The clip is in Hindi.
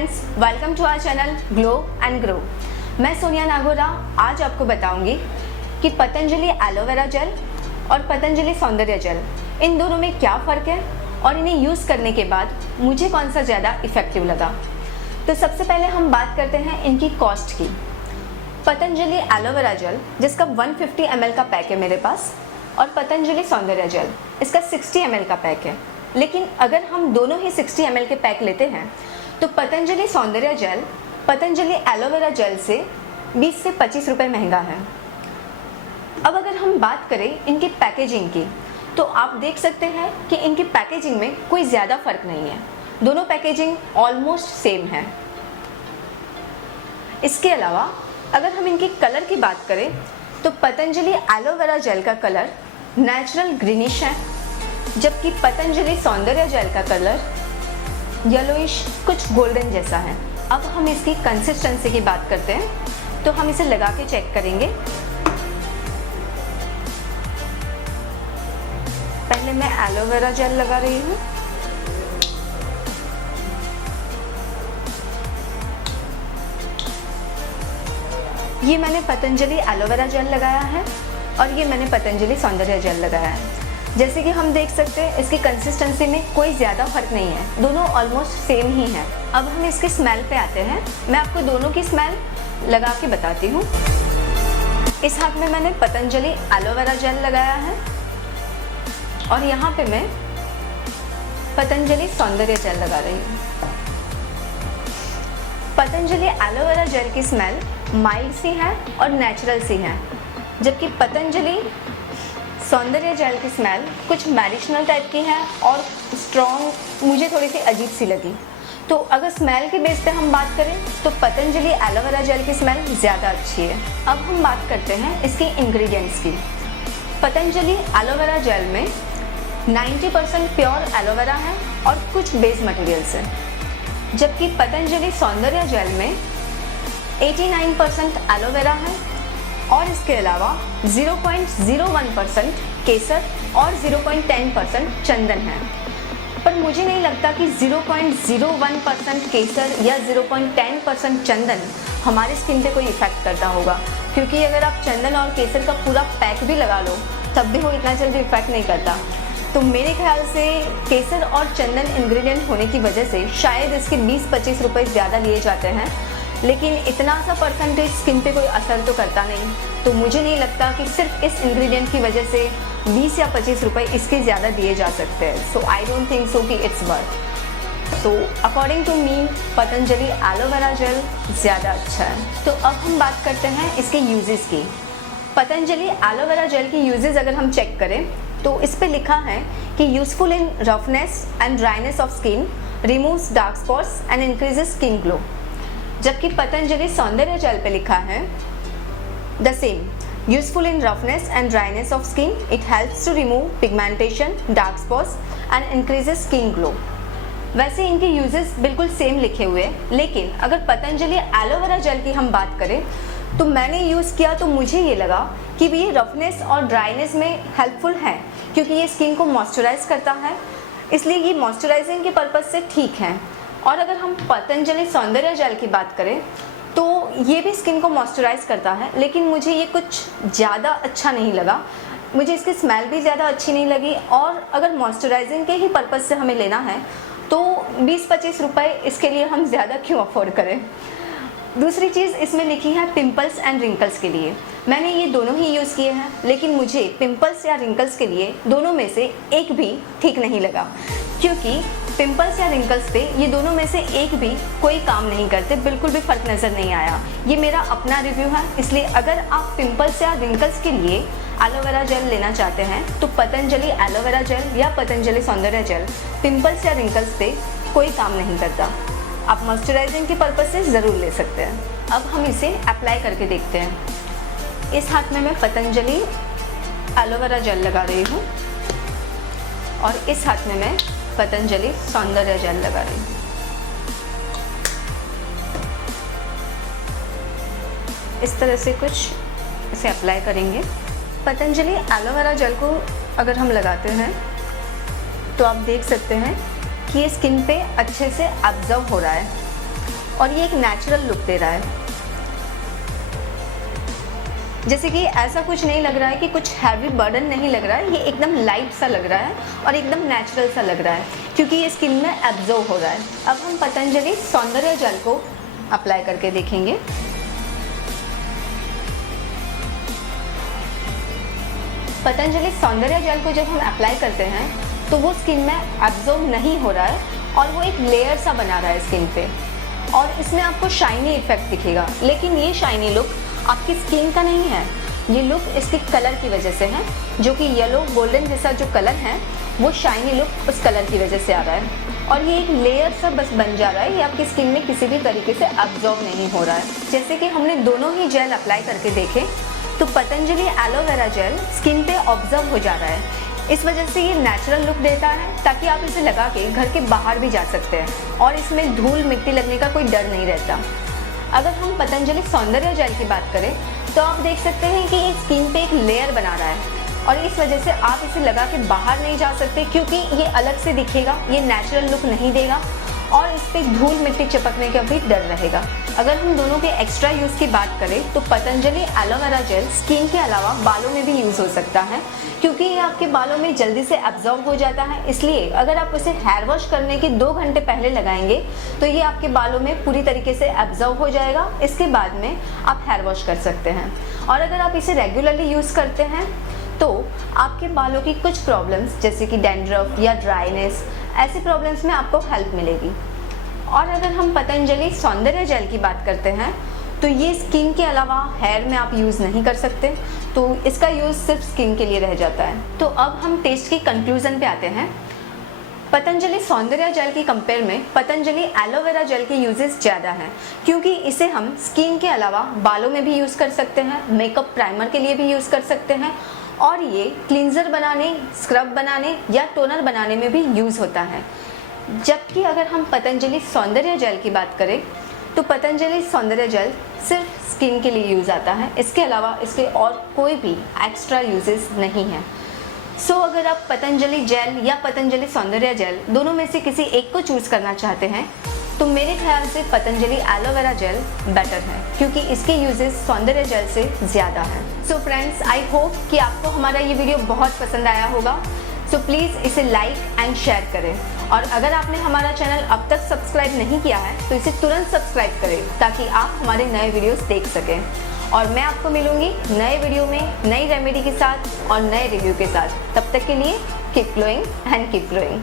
Friends, welcome to our channel glow and grow. मैं सोनिया नागोरा आज आपको बताऊंगी कि पतंजलि एलोवेरा जेल और पतंजलि सौंदर्य जेल इन दोनों में क्या फ़र्क है और इन्हें यूज़ करने के बाद मुझे कौन सा ज़्यादा इफ़ेक्टिव लगा। तो सबसे पहले हम बात करते हैं इनकी कॉस्ट की। पतंजलि एलोवेरा जेल जिसका 150 ml का पैक है मेरे पास, और पतंजलि सौंदर्य जेल इसका 60 ml का पैक है। लेकिन अगर हम दोनों ही 60 ml के पैक लेते हैं तो Patanjali Saundarya jail Patanjali aloe vera jail से 20 से 25 रुपये महंगा है। अब अगर हम बात करें इनकी पैकेजिंग की, तो आप देख सकते हैं कि इनकी पैकेजिंग में कोई ज़्यादा फ़र्क नहीं है, दोनों पैकेजिंग ऑलमोस्ट सेम है। इसके अलावा अगर हम इनकी कलर की बात करें तो पतंजलि एलोवेरा जेल का कलर नेचुरल ग्रीनिश है, जबकि पतंजलि सौंदर्य जेल का कलर येलोइश कुछ गोल्डन जैसा है। अब हम इसकी कंसिस्टेंसी की बात करते हैं, तो हम इसे लगा के चेक करेंगे। पहले मैं एलोवेरा जेल लगा रही हूँ। ये मैंने पतंजलि एलोवेरा जेल लगाया है और ये मैंने पतंजलि सौंदर्य जेल लगाया है। जैसे कि हम देख सकते हैं इसकी कंसिस्टेंसी में कोई ज़्यादा फर्क नहीं है, दोनों ऑलमोस्ट सेम ही हैं। अब हम इसकी स्मेल पे आते हैं। मैं आपको दोनों की स्मेल लगा के बताती हूँ। इस हाथ में मैंने पतंजलि एलोवेरा जेल लगाया है और यहाँ पे मैं पतंजलि सौंदर्य जेल लगा रही हूँ। पतंजलि एलोवेरा जेल की स्मेल माइल्ड सी है और नेचुरल सी है, जबकि पतंजलि सौंदर्य जेल की स्मेल कुछ मेडिसिनल टाइप की है और स्ट्रॉन्ग, मुझे थोड़ी सी अजीब सी लगी। तो अगर स्मेल के बेस पे हम बात करें तो पतंजलि एलोवेरा जेल की स्मेल ज़्यादा अच्छी है। अब हम बात करते हैं इसके इंग्रेडिएंट्स की। पतंजलि एलोवेरा जेल में 90% प्योर एलोवेरा है और कुछ बेस मटेरियल्स है, जबकि पतंजलि सौंदर्य जेल में 89% एलोवेरा है और इसके अलावा 0.01% केसर और 0.10% चंदन है। पर मुझे नहीं लगता कि 0.01% केसर या 0.10% चंदन हमारी स्किन पे कोई इफ़ेक्ट करता होगा, क्योंकि अगर आप चंदन और केसर का पूरा पैक भी लगा लो तब भी वो इतना जल्दी इफ़ेक्ट नहीं करता। तो मेरे ख्याल से केसर और चंदन इंग्रेडिएंट होने की वजह से शायद इसके 20-25 रुपये ज़्यादा लिए जाते हैं, लेकिन इतना सा परसेंटेज स्किन पे कोई असर तो करता नहीं। तो मुझे नहीं लगता कि सिर्फ इस इंग्रेडिएंट की वजह से 20 या 25 रुपये इसके ज़्यादा दिए जा सकते हैं। सो आई डोंट थिंक सो कि इट्स वर्थ। तो according to me Patanjali aloe vera gel ज़्यादा अच्छा है। तो अब हम बात करते हैं इसके यूजेस की। पतंजलि एलोवेरा जेल की यूजेस अगर हम चेक करें तो इस पर लिखा है कि useful in roughness and dryness of skin, removes dark spots and increases skin glow. जबकि पतंजलि सौंदर्य जेल पे लिखा है the same, useful in roughness and dryness of skin, it helps to remove pigmentation, dark spots and increases skin glow. वैसे इनके यूजेस बिल्कुल सेम लिखे हुए हैं, लेकिन अगर पतंजलि एलोवेरा जेल की हम बात करें तो मैंने यूज़ किया तो मुझे ये लगा कि ये रफनेस और ड्राइनेस में हेल्पफुल है, क्योंकि ये स्किन को मॉइस्चराइज करता है, इसलिए ये मॉइस्चराइजिंग के पर्पज़ से ठीक है। और अगर हम पतंजलि सौंदर्य जेल की बात करें तो ये भी स्किन को मॉइस्चराइज करता है, लेकिन मुझे ये कुछ ज़्यादा अच्छा नहीं लगा। मुझे इसकी स्मेल भी ज़्यादा अच्छी नहीं लगी, और अगर मॉइस्चराइजिंग के ही पर्पज़ से हमें लेना है तो 20-25 रुपये इसके लिए हम ज़्यादा क्यों अफोर्ड करें। दूसरी चीज़ इसमें लिखी है पिंपल्स एंड रिंकल्स के लिए। मैंने ये दोनों ही यूज़ किए हैं, लेकिन मुझे पिंपल्स या रिंकल्स के लिए दोनों में से एक भी ठीक नहीं लगा, क्योंकि पिंपल्स या रिंकल्स पे ये दोनों में से एक भी कोई काम नहीं करते, बिल्कुल भी फ़र्क नज़र नहीं आया। ये मेरा अपना रिव्यू है, इसलिए अगर आप पिंपल्स या रिंकल्स के लिए एलोवेरा जेल लेना चाहते हैं तो पतंजलि एलोवेरा जेल या पतंजलि सौंदर्य जेल पिंपल्स या रिंकल्स पे कोई काम नहीं करता। आप मॉइस्चराइजिंग के पर्पज़ से ज़रूर ले सकते हैं। अब हम इसे अप्लाई करके देखते हैं। इस हाथ में मैं पतंजलि एलोवेरा जेल लगा रही हूँ और इस हाथ में मैं पतंजलि सौंदर्य जेल लगा रही हूँ। इस तरह से कुछ इसे अप्लाई करेंगे। पतंजलि एलोवेरा जेल को अगर हम लगाते हैं तो आप देख सकते हैं कि ये स्किन पे अच्छे से अब्जर्व हो रहा है। और ये एक नेचुरल लुक दे रहा है। जैसे कि ऐसा कुछ नहीं लग रहा है कि कुछ हैवी बर्डन नहीं लग रहा है, ये एकदम लाइट सा लग रहा है और एकदम नेचुरल सा लग रहा है क्योंकि ये स्किन में एब्जॉर्ब हो रहा है। अब हम पतंजलि सौंदर्य जेल को अप्लाई करके देखेंगे। पतंजलि सौंदर्य जेल को जब हम अप्लाई करते हैं तो वो स्किन में एब्जॉर्ब नहीं हो रहा है और वो एक लेयर सा बना रहा है स्किन पे, और इसमें आपको शाइनी इफेक्ट दिखेगा। लेकिन ये शाइनी लुक आपकी स्किन का नहीं है, ये लुक इसके कलर की वजह से है, जो कि येलो गोल्डन जैसा जो कलर है वो शाइनी लुक उस कलर की वजह से आ रहा है और ये एक लेयर सा बस बन जा रहा है, ये आपकी स्किन में किसी भी तरीके से एब्जॉर्ब नहीं हो रहा है। जैसे कि हमने दोनों ही जेल अप्लाई करके देखे तो पतंजलि एलोवेरा जेल स्किन पे ऑब्जर्व हो जा रहा है, इस वजह से ये नेचुरल लुक देता है ताकि आप इसे लगा के घर के बाहर भी जा सकते हैं और इसमें धूल मिट्टी लगने का कोई डर नहीं रहता। अगर हम पतंजलि सौंदर्य जेल की बात करें तो आप देख सकते हैं कि ये स्किन पे एक लेयर बना रहा है और इस वजह से आप इसे लगा के बाहर नहीं जा सकते क्योंकि ये अलग से दिखेगा, ये नेचुरल लुक नहीं देगा और इस पर धूल मिट्टी चिपकने का भी डर रहेगा। अगर हम दोनों के एक्स्ट्रा यूज़ की बात करें तो पतंजलि एलोवेरा जेल स्किन के अलावा बालों में भी यूज़ हो सकता है क्योंकि ये आपके बालों में जल्दी से एब्जॉर्ब हो जाता है। इसलिए अगर आप इसे हेयर वॉश करने के 2 घंटे पहले लगाएंगे तो ये आपके बालों में पूरी तरीके से एब्जॉर्ब हो जाएगा। इसके बाद में आप हेयर वॉश कर सकते हैं और अगर आप इसे रेगुलरली यूज़ करते हैं तो आपके बालों की कुछ प्रॉब्लम्स जैसे कि डैंड्रफ या ड्राइनेस, ऐसी प्रॉब्लम्स में आपको हेल्प मिलेगी। और अगर हम पतंजलि सौंदर्य जेल की बात करते हैं तो ये स्किन के अलावा हेयर में आप यूज़ नहीं कर सकते, तो इसका यूज़ सिर्फ स्किन के लिए रह जाता है। तो अब हम टेस्ट की कंक्लूजन पे आते हैं। पतंजलि सौंदर्य जेल की कंपेयर में पतंजलि एलोवेरा जेल के यूजेस ज़्यादा हैं क्योंकि इसे हम स्किन के अलावा बालों में भी यूज़ कर सकते हैं, मेकअप प्राइमर के लिए भी यूज़ कर सकते हैं और ये क्लींजर बनाने, स्क्रब बनाने या टोनर बनाने में भी यूज़ होता है। जबकि अगर हम पतंजलि सौंदर्य जेल की बात करें तो पतंजलि सौंदर्य जेल सिर्फ स्किन के लिए यूज़ आता है, इसके अलावा इसके और कोई भी एक्स्ट्रा यूजेस नहीं है। सो अगर आप पतंजलि जेल या पतंजलि सौंदर्य जेल दोनों में से किसी एक को चूज़ करना चाहते हैं तो मेरे ख्याल से पतंजलि एलोवेरा जेल बेटर है क्योंकि इसके यूजेस सौंदर्य जेल से ज़्यादा है। सो फ्रेंड्स, आई होप कि आपको हमारा ये वीडियो बहुत पसंद आया होगा। सो प्लीज़ इसे लाइक एंड शेयर करें और अगर आपने हमारा चैनल अब तक सब्सक्राइब नहीं किया है तो इसे तुरंत सब्सक्राइब करें ताकि आप हमारे नए वीडियोस देख सकें। और मैं आपको मिलूंगी नए वीडियो में नई रेमेडी के साथ और नए रिव्यू के साथ। तब तक के लिए keep glowing and keep glowing.